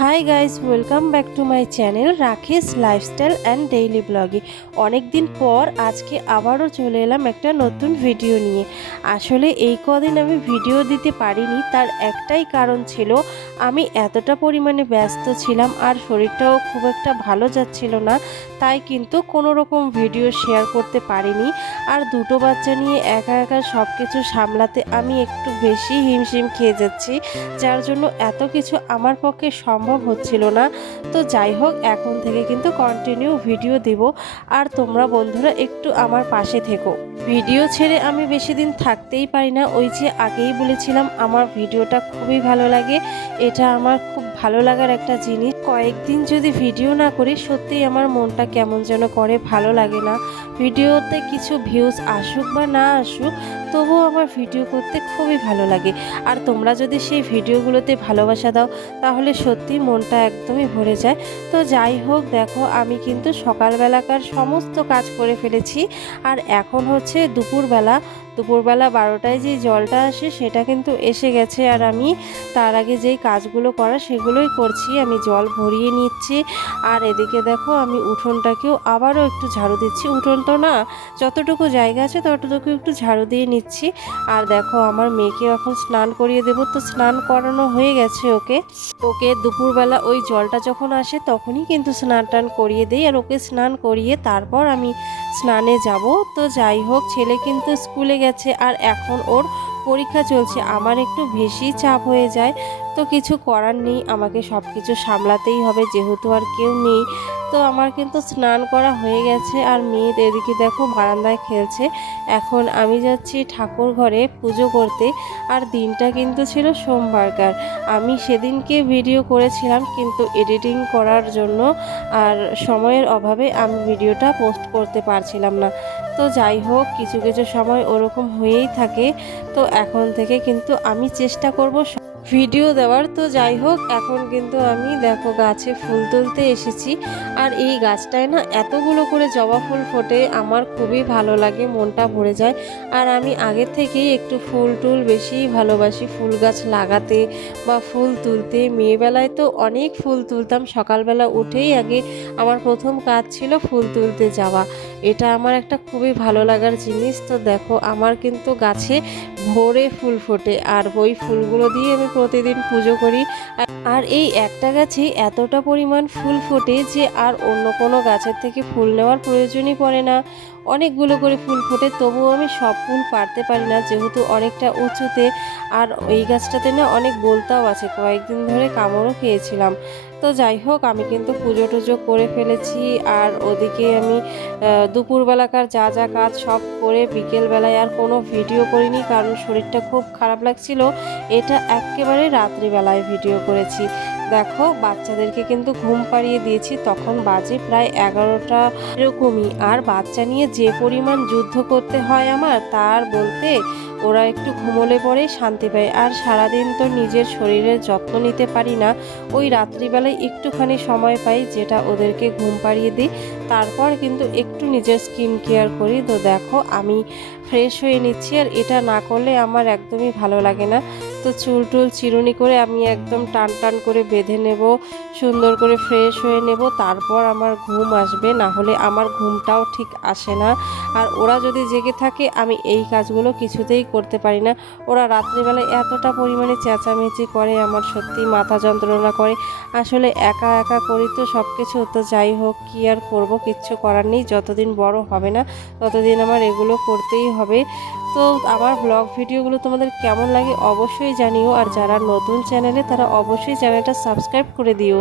Hi guys, welcome back to my channel রাখিস lifestyle and daily ব্লগে। অনেক দিন পর আজকে আবারও চলে এলাম একটা নতুন ভিডিও নিয়ে। আসলে এই কদিন আমি ভিডিও দিতে পারিনি, তার একটাই কারণ ছিল আমি এতটা পরিমাণে ব্যস্ত ছিলাম আর শরীরটাও খুব একটা ভালো যাচ্ছিল না, তাই কিন্তু কোনো রকম ভিডিও শেয়ার করতে পারিনি। আর দুটো বাচ্চা নিয়ে একা একা সব কিছু সামলাতে আমি একটু বেশি হিমশিম খেয়ে যাচ্ছি, যার জন্য এত কিছু আমার পক্ষে সম্ভব হচ্ছিল না। তো যাই হোক, এখন থেকে কিন্তু কন্টিনিউ ভিডিও দেব, আর তোমরা বন্ধুরা একটু আমার পাশে থেকো। ভিডিও ছেড়ে আমি বেশি দিন থাকতেই পারি না। ওই যে আগেই বলেছিলাম, আমার ভিডিওটা খুবই ভালো লাগে, এটা আমার খুব ভালো লাগার একটা জিনিস। কয়েকদিন যদি ভিডিও না করি সত্যিই আমার মনটা কেমন যেন করে, ভালো লাগে না। ভিডিওতে কিছু ভিউজ আসুক বা না আসুক, তবুও আমার ভিডিও করতে খুবই ভালো লাগে। আর তোমরা যদি সেই ভিডিওগুলোতে ভালোবাসা দাও তাহলে সত্যি মনটা একদমই ভরে যায়। তো যাই হোক, দেখো আমি কিন্তু সকালবেলাকার সমস্ত কাজ করে ফেলেছি, আর এখন হচ্ছে দুপুরবেলা 12টায় যে জলটা আসে সেটা কিন্তু এসে গেছে, আর আমি তার আগে যেই কাজগুলো করা সেগুলোই করছি। আমি জল ভরিয়ে নিচ্ছি, আর এদিকে দেখো আমি উঠোনটাকেও আবারও একটু ঝাড়ু দিচ্ছি। উঠোন তো না, যতটুকু জায়গা আছে ততটুকু একটু ঝাড়ু দিয়ে নিচ্ছি। আর দেখো আমার মেয়েকে এখন স্নান করিয়ে দেবো, তো স্নান করানো হয়ে গেছে ওকে। দুপুরবেলা ওই জলটা যখন আসে তখনই কিন্তু স্নান টান করিয়ে দিই, আর ওকে স্নান করিয়ে তারপর আমি স্নানে যাব। তো যাই হোক, ছেলে কিন্তু স্কুলে গেছে আর এখন ওর পরীক্ষা চলছে। আমার একটু বেশি চাপ হয়ে যায়, তো কিছু করার নেই, আমাকে সব কিছু সামলাতেই হবে যেহেতু আর কেউ নেই। তো আমার কিন্তু স্নান করা হয়ে গেছে, আর মেয়ে এদিকে দেখো বারান্দায় খেলছে। এখন আমি যাচ্ছি ঠাকুর ঘরে পুজো করতে। আর দিনটা কিন্তু ছিল সোমবারকার। আমি সেদিনকে ভিডিও করেছিলাম, কিন্তু এডিটিং করার জন্য আর সময়ের অভাবে আমি ভিডিওটা পোস্ট করতে পারছিলাম না। তো যাই হোক, কিছু কিছু সময় ওরকম হয়েই থাকে। তো এখন থেকে কিন্তু আমি চেষ্টা করব ভিডিও দেওয়ার। তো যাই হোক, এখন কিন্তু আমি দেখো গাছে ফুল তুলতে এসেছি, আর এই গাছটায় না এতগুলো করে জবা ফুল ফোটে, আমার খুবই ভালো লাগে, মনটা ভরে যায়। আর আমি আগের থেকেই একটু ফুল টুল বেশি ভালোবাসি, ফুল গাছ লাগাতে বা ফুল তুলতে। মেয়েবেলায় তো অনেক ফুল তুলতাম, সকালবেলা উঠেই আগে আমার প্রথম কাজ ছিল ফুল তুলতে যাওয়া। এটা আমার একটা খুবই ভালো লাগার জিনিস। তো দেখো আমার কিন্তু গাছে ভোরে ফুল ফোটে, আর ওই ফুলগুলো দিয়ে আমি প্রতিদিন পুজো করি। আর এই একটা গাছে এতটা পরিমাণ ফুল ফোটে যে আর অন্য কোনো গাছের থেকে ফুল নেওয়ার প্রয়োজনই পড়ে না। অনেকগুলো করে ফুল ফোটে, তবুও আমি সব ফুল পারতে পারি না যেহেতু অনেকটা উঁচুতে। আর এই গাছটাতে না অনেক বোলতাও আছে, কয়েকদিন ধরে কামড়ও খেয়েছিলাম। তো যাই হোক, আমি কিন্তু পুজো টুজো করে ফেলেছি, আর ওদিকে আমি দুপুরবেলাকার যা যা কাজ সব করে বিকেলবেলায় আর কোনো ভিডিও করিনি, কারণ শরীরটা খুব খারাপ লাগছিল। এটা একেবারে রাত্রিবেলায় ভিডিও করেছি। দেখো বাচ্চাদেরকে কিন্তু ঘুম পাড়িয়ে দিয়েছি, তখন বাজে প্রায় 11টা এরকমই। আর বাচ্চা নিয়ে যে পরিমাণ যুদ্ধ করতে হয় আমার, তার বলতে ওরা একটু ঘুমোলে পরে শান্তি পায়। আর সারাদিন তো নিজের শরীরের যত্ন নিতে পারি না, ওই রাত্রিবেলায় একটুখানি সময় পাই যেটা ওদেরকে ঘুম পাড়িয়ে দিই, তারপর কিন্তু একটু নিজের স্কিন কেয়ার করি। তো দেখো আমি ফ্রেশ হয়ে নিচ্ছি, আর এটা না করলে আমার একদমই ভালো লাগে না। তো চুল টুল চিরুনি করে আমি একদম টান টান করে বেঁধে নেব, সুন্দর করে ফ্রেশ হয়ে নেব, তারপর আমার ঘুম আসবে, না হলে আমার ঘুমটাও ঠিক আসে না। আর ওরা যদি জেগে থাকে আমি এই কাজগুলো কিছুতেই করতে পারি না। ওরা রাত্রিবেলায় এতটা পরিমাণে চেঁচামেচি করে, আমার সত্যি মাথা যন্ত্রণা করে। আসলে একা একা করি তো সব কিছু। তো যাই হোক, কী আর করবো, কিচ্ছু করার নেই, যতদিন বড় হবে না ততদিন আমার এগুলো করতেই হবে। তো আমার ব্লগ ভিডিওগুলো তোমাদের কেমন লাগে অবশ্যই জানিও, আর যারা নতুন চ্যানেলে তারা অবশ্যই চ্যানেলটা সাবস্ক্রাইব করে দিও।